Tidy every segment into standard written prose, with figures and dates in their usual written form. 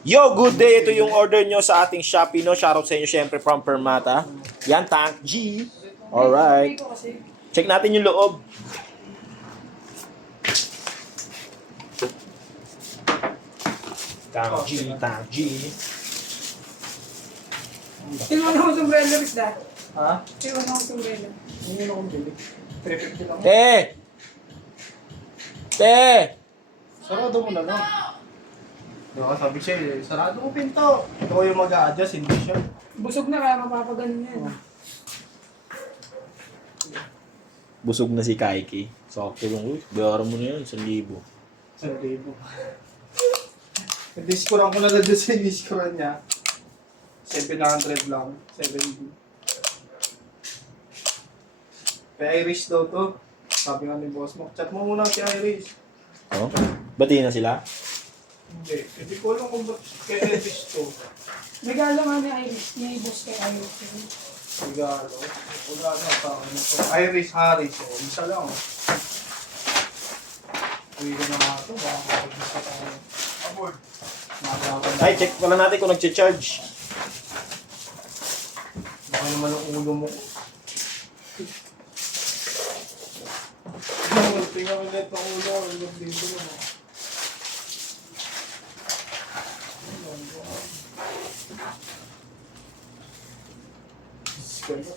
Yo, good day. Ito yung order nyo sa ating Shopee, no? Shoutout sa inyo, syempre, from Permata. Yan, Tank G. Alright. Check natin yung loob. Tank G, Tank G. Iwan akong sombrero, Rizda. Ha? Iwan akong sombrero. Hindi na akong bili. 350 lang. Te! Te! Sarado mo na lang. Diba, sabi siya eh, sarado mo pinto. Ikaw yung mag-a-adjust, hindi siya. Busog na kaya mapapaganon yan. Busog na si Kaiki. Sakto lang, uy. Bayaran mo na yun, 1,000. 1,000. Discoran ko na lang doon sa discoran niya. 700 lang. 7. Kay Irish daw to. Sabi nga ni boss mo, chat mo muna si Irish. Oh? Bati na sila? Hindi. Hindi ko alam kung ba't kay Irish to. Regalo nga ni Iris. May boss kay Iris. Regalo. Wala na pa. Ano to? Irish Harris. Oh. Isa lang. Uwi ko na nga ito. Baka makapag-isa tayo. Aboard. Makakapan. Ay, check pala natin kung nag-charge. Baka naman ang ulo mo. Tingnan ulit ang ulo. Ulo dito mo.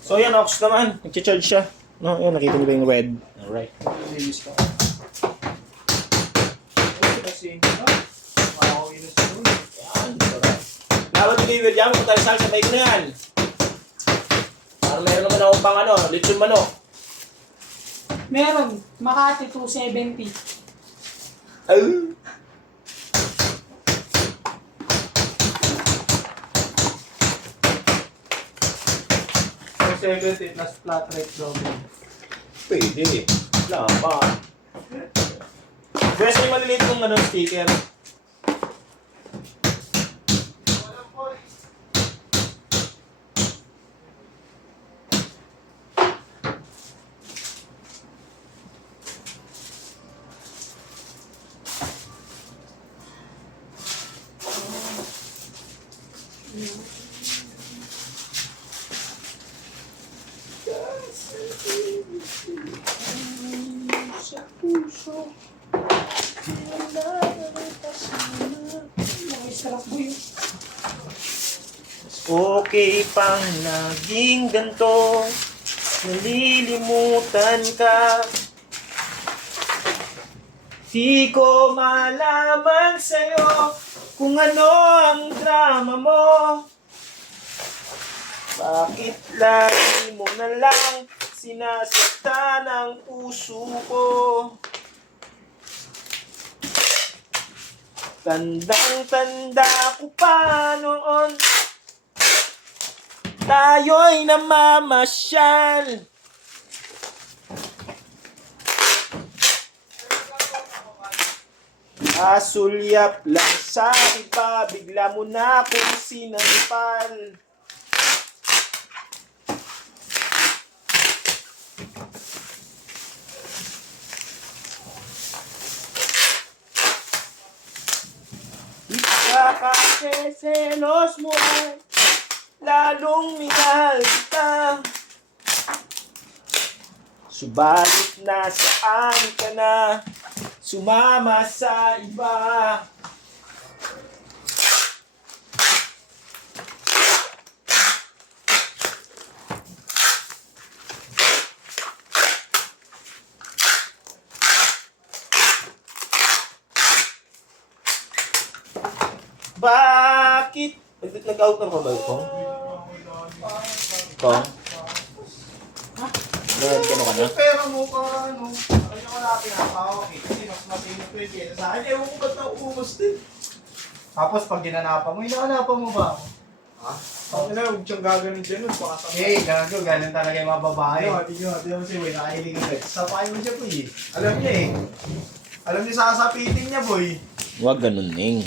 So yan, Ox naman. Nag-charge siya. No, yun, nakita niyo ba yung red? Alright. Linis ka. Kasi, makakawin na siya doon. Yan, alright. Laban ni Gabriel Jam, kung tayo sabay ko na yan. Parang meron naman akong pang ano, lechon manok. Meron. Makati 270. Oh. So, 70 plus flat rate daw. Pwede. Wala pa. Best may maliliit kong ano, sticker. Sa puso. Sarap mo yun. Okay pang laging ganto, nalilimutan ka. Di ko malaman sa'yo kung ano ang drama mo. Bakit lagi mo na lang sinasaktan ang puso ko? Tandang-tanda ko pa noon, tayo'y namamasyal. Asulyap lang sa iba, bigla mo na akong sinampal. Kasi selos mo ay lalong minahal kita. Subalit nasaan ka na, sumama sa iba. Bakit? Nag-out na ba ito? Kong? Nag-ano ka na? Pera mo ka, ano? Kaya ko natin nakawak eh. Kasi mas masinip ko yung kesa sa akin. Ewan ko ba't nauubos din. Tapos pag ginanapan mo, hinahanapan mo ba? Ha? Ako na, huwag siyang gaganin dyan nun. Eh, gago, ganun talaga yung mga babae. Di mo si Boy, nakahiling ulit. Sapain mo siya, Boy. Alam niya eh. Alam niya sasapitin niya, Boy. Huwag ganun, Ning.